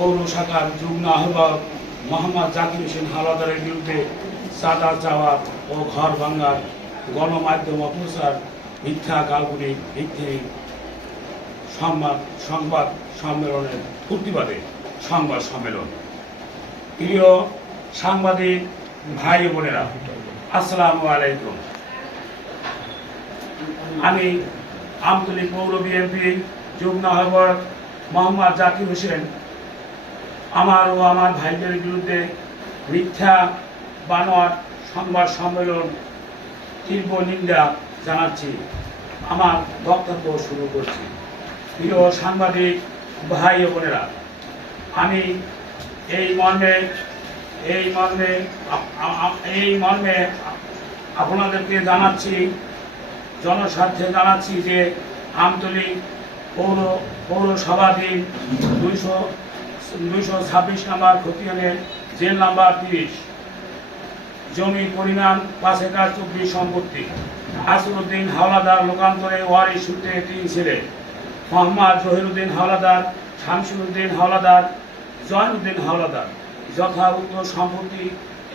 পৌর শাখার যুগ্ম আহ্বায়ক মোহাম্মদ জাকির হোসেন হাওলাদারের বিরুদ্ধে চাঁদা চাওয়া ও ঘর ভাঙার গণমাধ্যম অপপ্রচার মিথ্যা কাল্পনিক ভিত্তিহীন সংবাদ সম্মেলনের প্রতিবাদে সংবাদ সম্মেলন। প্রিয় সাংবাদিক ভাই বোনেরা, আসসালামু আলাইকুম। আমি আমতলী পৌর বিএনপির যুগ্ম আহ্বায়ক মোহাম্মদ জাকির হোসেন আমার ও আমার ভাইদের বিরুদ্ধে মিথ্যা বানোয়াট সংবাদ সম্মেলন তীব্র নিন্দা জানাচ্ছি। আমার বক্তব্য শুরু করছি। প্রিয় সাংবাদিক ভাই ও বোনেরা, আমি এই মর্মে আপনাদেরকে জানাচ্ছি, জনস্বার্থে জানাচ্ছি যে আমতলী পৌরসভাধীন 226 নম্বর খতিয়ানের জেল নাম্বার 30 জমির পরিমাণ 5 একর 24 সম্পত্তি আসিরউদ্দিন হাওলাদার লোকান্তরে ওয়ারিশ সূত্রে 3 ছেলে মোহাম্মদ জহিরুদ্দিন হাওলাদার, শামসুদ্দিন হাওলাদার, জয়নুদ্দিন হাওলাদার যথা উক্ত সম্পত্তি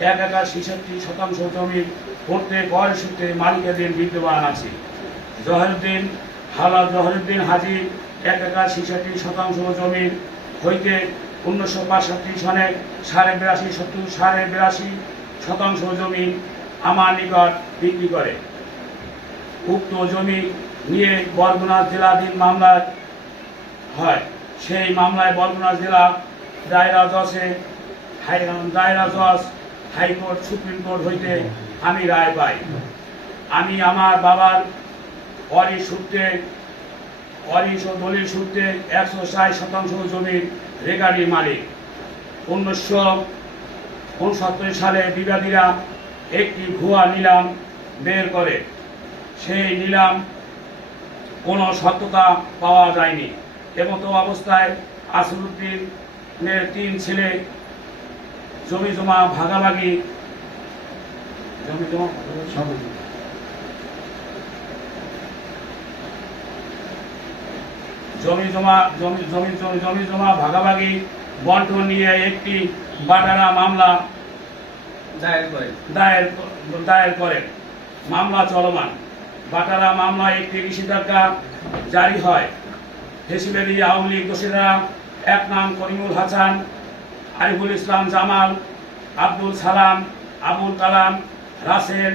1 একর 66 শতাংশ জমির প্রত্যেক ওয়ারিশ সূত্রে মালিকাধীন বিদ্যমান আছে। জহিরুদ্দিন হাজী 1 একর 66 শতাংশ জমির হইতে 1965 সনে 82.5 শতাংশ জমি আমার নিকট বিক্রি করে। উক্ত জমি নিয়ে বরগুনা জেলাধীন মামলা হয়। সেই মামলায় বরগুনা জেলা দায়রা জজ হাইকোর্ট সুপ্রিম কোর্ট হইতে আমি রায় পাই। আমি আমার বাবার ওয়ারিশ ও দলিল সূত্রে 160 শতাংশ জমির রেগারি মালিক। 1969 সালে বিবাদীরা একটি ভুয়া নিলাম বের করে। সেই নিলাম কোনো সত্যতা পাওয়া যায়নি। এমতো অবস্থায় আসিরউদ্দিনের 3 ছেলে জমি জমা ভাগাভাগি বন্টন নিয়ে একটি বাটারা মামলা দায়ের করেন। মামলা চলমান। বাটারা মামলায় একটি নিষেধাজ্ঞা জারি হয়। ফেসিবাদী আওয়ামী লীগ দোষীরা 1 নাম করিমুল হাসান, আরিফুল ইসলাম জামাল, আব্দুল সালাম, আবুল কালাম, রাসেল,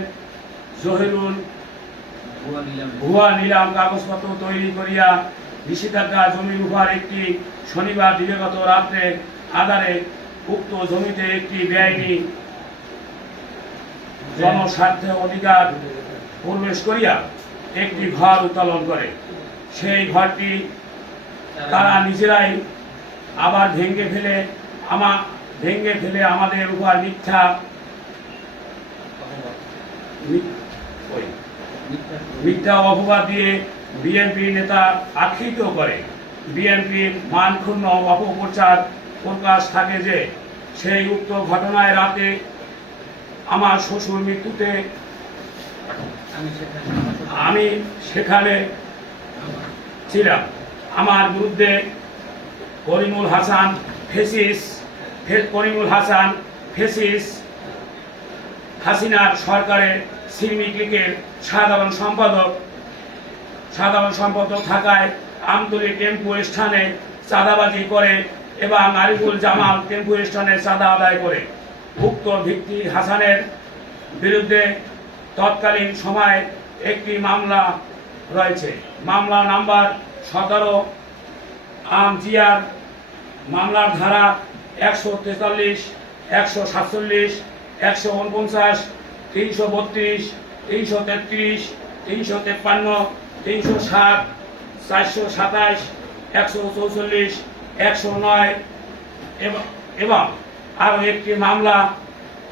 জহিরুল ভুয়া নিলাম কাগজপত্র তৈরি করিয়া নিষেধাজ্ঞা জমির উপর একটি শনিবার দিবাগত রাত্রে আধারে উক্ত জমিতে একটি বেআইনি জনস্বার্থে অধিকার প্রবেশ করিয়া একটি ঘর উত্তোলন করে। সেই ঘরটি তারা নিজেরাই আবার ভেঙে ফেলে আমাদের উপর মিথ্যা অপবাদ দিয়ে বিএনপি নেতা আখ্যায়িত করে। বিএনপির মানক্ষুণ্ণ অপপ্রচার প্রকাশ থাকে যে সেই উক্ত ঘটনায় রাতে আমার শ্বশুর মৃত্যুতে আমি সেখানে ছিলাম। আমার বিরুদ্ধে করিমুল হাসান ফেসিস হাসিনার সরকারের শ্রমিক লীগের সাধারণ সম্পাদক থাকায় আমতলী টেম্পু স্থানে চাঁদাবাজি করে এবং আরিফুল জামাল টেম্পু স্থানে চাঁদা আদায় করে। উক্ত ভিত্তি হাসানের বিরুদ্ধে তৎকালীন সময়ে একটি মামলা রয়েছে। মামলা নাম্বার 17 আমজিআর মামলার ধারা 143, 147, 149, 332, 333, 353, 307, 427, 144, 109 এবং আরও একটি মামলা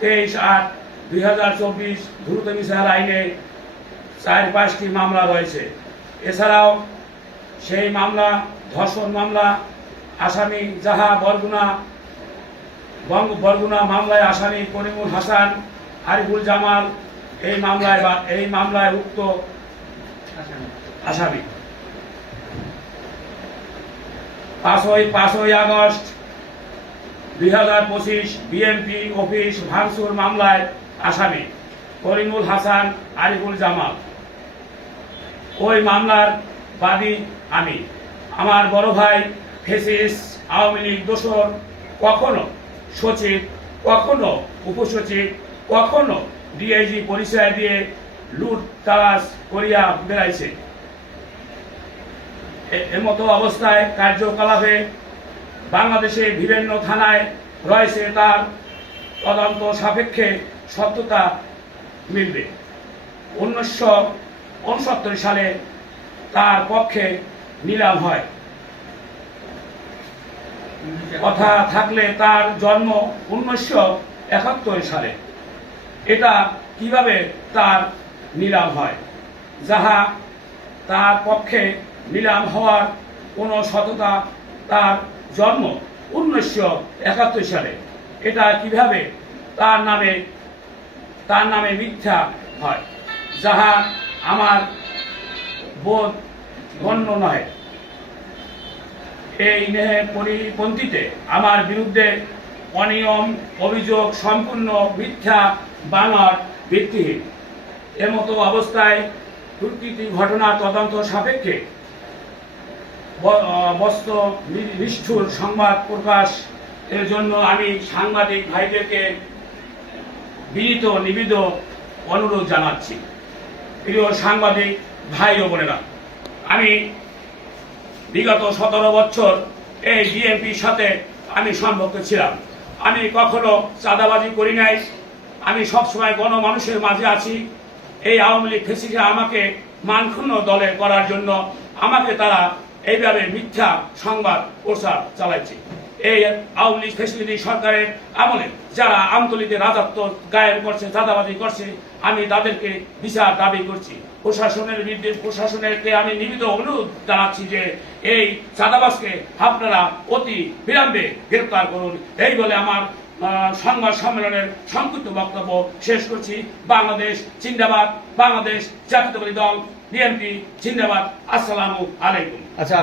23/8/2024 দ্রুত বিচার আইনে 4-5টি মামলা রয়েছে। এছাড়াও সেই মামলা ধর্ষণ মামলা আসামি যাহা বরগুনা মামলায় আসামি করিমুল হাসান, আরিফুল জামাল এই মামলায় উক্ত আসামি। 5ই আগস্ট 2025 বিএমপি অফিস ভাঙচুর মামলায় আসামি করিমুল হাসান আরিফুল জামাল। ওই মামলার বাদী আমি। আমার বড় ভাই ফেসিস্ট আওয়ামী লীগ দোসর, কখনো সচিব, কখনো উপসচিব, কখনো ডিআইজি পরিচয় দিয়ে লুট তালাশ করিয়া বেড়াইছে। এমতো অবস্থায় কার্যকলাপে বাংলাদেশে বিভিন্ন থানায় রয়েছে, তার তদন্ত সাপেক্ষে সত্যতা মিলবে। 1969 সালে তার পক্ষে নিলাম হয়। কথা থাকলে তার জন্ম 1971 সালে। এটা কিভাবে তার নিলাম হয়, যাহা তার পক্ষে নিলাম হওয়ার কোনো সততা? তার জন্ম 1971 সালে। এটা কিভাবে তার নামে মিথ্যা হয়, যাহা আমার বোধ গণ্য নয়। এই ন্যায়ের পরিপন্থীতে আমার বিরুদ্ধে অনিয়ম অভিযোগ সম্পূর্ণ মিথ্যা, বানোয়াট, ভিত্তিহীন। এমতো অবস্থায় দুর্নীতি ঘটনা তদন্ত সাপেক্ষে নিষ্ঠুর সংবাদ প্রকাশ এর জন্য আমি সাংবাদিক ভাইদেরকে বিনীত নিবেদিত অনুরোধ জানাচ্ছি। প্রিয় সাংবাদিক ভাই ও বোনেরা, আমি বিগত 17 বছর এই বিএনপির সাথে আমি সম্পর্ক ছিলাম। আমি কখনো চাঁদাবাজি করি নাই। আমি সবসময় গণমানুষের মাঝে আছি। এই আওয়ামী লীগ ফেসিলিটি আমাকে মানক্ষুণ্ণ দলে করার জন্য আমাকে তারা এইভাবে মিথ্যা সংবাদ প্রচার চালাচ্ছে। এই আওয়ামী লীগ ফেসিলিটি সরকারের আমলে যারা আমতলীতে রাজত্ব কায়েম করছে, চাঁদাবাজি করছে, আমি তাদেরকে বিচার দাবি করছি। প্রশাসনেরকে আমি নিবেদিত অনুরোধ জানাচ্ছি যে এই চাঁদাবাজকে আপনারা অতি বিলম্বে গ্রেপ্তার করুন। এই বলে আমার সংবাদ সম্মেলনের সংক্ষিপ্ত বক্তব্য শেষ করছি। বাংলাদেশ জিন্দাবাদ, বাংলাদেশ জাতীয়তাবাদী দল বিএনপি জিন্দাবাদ। আসসালামু আলাইকুম। আচ্ছা।